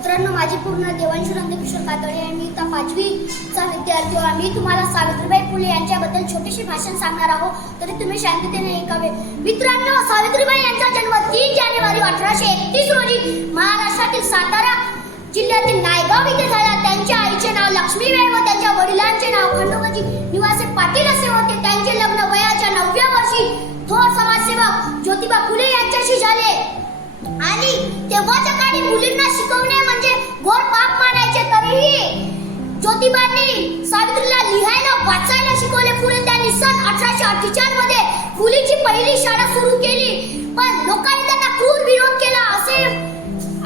मित्रांनो, माझी पूर्ण देवांशी नंदकिशोर कातळे आणि मी इयत्ता 5वीचा विद्यार्थी आहे. मी तुम्हाला सावित्रीबाई फुले यांच्याबद्दल छोटेसे भाषण सांगणार आहोत, तरी तुम्ही शांततेने ऐकावे. मित्रांनो, सावित्रीबाई यांचा जन्म 3 जानेवारी 1831 रोजी महाराष्ट्रातील सातारा जिल्ह्यातील नायगाव येथे झाला. त्यांच्या आईचे नाव लक्ष्मीबाई व त्यांच्या वडिलांचे नाव खंडोबाजी निवासे पाटील असे होते. त्यांचे लग्न वयाच्या 9व्या वर्षी थोर समाजसेवक ज्योतिबा फुले यांच्याशी झाले आणि तेव्हाच्या काळी मुलींना शिकवणे म्हणजे घोर पाप मानायचे. तरीही ज्योतिबांनी सावित्रीला लिहायला वाचायला शिकवले. पुढे त्यांनी सन 1848 मध्ये मुलीची पहिली शाळा सुरू केली, पण लोकांनी त्यांना क्रूर विरोध केला असे.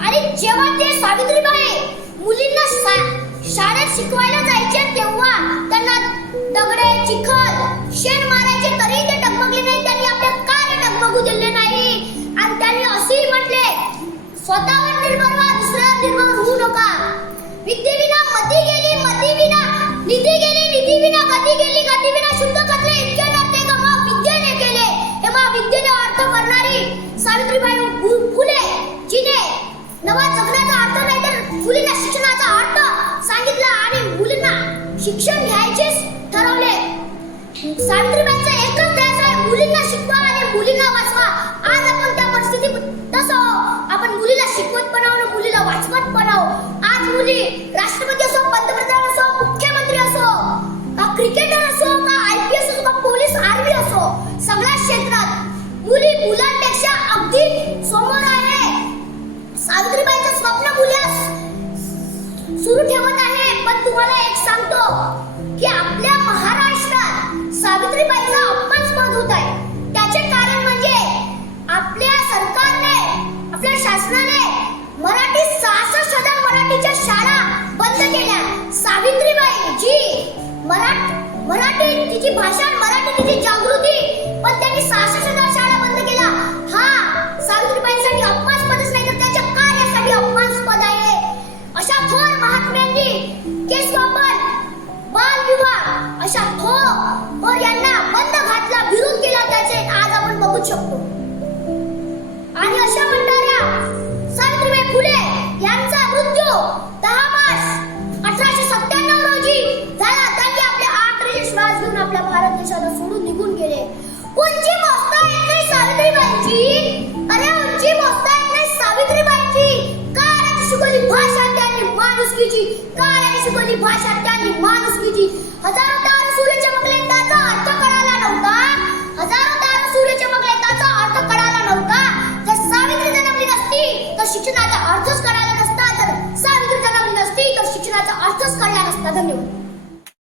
आणि जेव्हा ते सावित्रीबाई मुलींना शाळेत शिकवायला जायचे तेव्हा त्यांना दगडे, चिखल, शेण मारायचे, तरीही ते डगमगले नाही. त्यांनी आपले कार्य डगमगू दिले नाही आणि त्यांनी असेही म्हटले, स्वतःवर निर्भर व्हा, दुसऱ्यावर निर्भर होऊ नका. विद्येविना मती गेली, मतीविना निधी गेली, निधीविना गती गेली, गतीविना शुद्ध कथले इतके नव्हते का मग विद्येने केले. हे मग विद्येने अर्थ करणारी सावित्रीबाई फुले जिने नवा जगण्याचा अर्थ नाही तर मुलींना शिक्षणाचा अर्थ सांगितला आणि मुलींना शिक्षण घ्यायचेच ठरवले. सावित्रीबाईंचा एकच ध्यास आहे, मुलींना शिकवा आणि मुलींना वाचवा. आज आपण त्या परिस्थितीत तसं आपण मुलीला शिकवत बनवणं, मुलीला वाचवत बनव. आज मुली राष्ट्रपती असो, पंतप्रधान असो, मुख्यमंत्री असो, क्रिकेटर असो, का IPS असो, का पोलीस, आर्मी असो, सगळ्या क्षेत्रात मुली मुलांपेक्षा अगदी समोर आहे. सावित्रीबाईंचं स्वप्न मुलास सुरू ठेवत आहे. पण तुम्हाला एक सांगतो की आपल्या महाराष्ट्रात सावित्रीबाईंचा अपमानस्पद होत आहे. त्याचे कारण म्हणजे आपल्या सरकारने, आपल्या शासनाने मराठी 66,000 मराठीच्या शाळा बंद केल्या. सावित्रीबाई जी मराठी तिची भाषा, मराठी तिची जागृती, पण त्यांनी 66,000 शाळा बंद केल्या. हा सावित्रीबाईंसाठी अपमानस्पदच नाही तर त्यांच्या कार्यासाठी अपमानस्पद आहे. अशा थोर महात्म्यांनी केशवापन, बालविवाह अशा थोर यांना बंद घातला, विरोध केला. त्याचे आज आपण बघू शकतो. आणि अशा म्हणणाऱ्या सावित्रीबाई फुले यांचा मृत्यू 10 मार्च 1897 रोजी झाला. त्यांनी आपल्या आखरी श्वास घेऊन आपल्या भारत देशाला सोडून निघून गेले. उंची मोजता येत नाही सावित्रीबाईंची, अरे उंची मोजता येत नाही सावित्रीबाईंची. कार्याची शिकवली भाषा त्यांनी माणुसकीची, कार्याची शिकवली भाषा त्यांनी माणुसकीची. हजारो तारे सूर्य चमकले त्याचा अर्थ कळाला नव्हता, हजारो तारे सूर्य चमकले त्याचा अर्थ कळाला नव्हता. जर सावित्री जन्मली नसती तर शिक्षणाचा अर्थच कळाला नसता, तर सावित्री जन्मली नसती तर शिक्षणाचा अर्थच कळला नसता. धन्यवाद.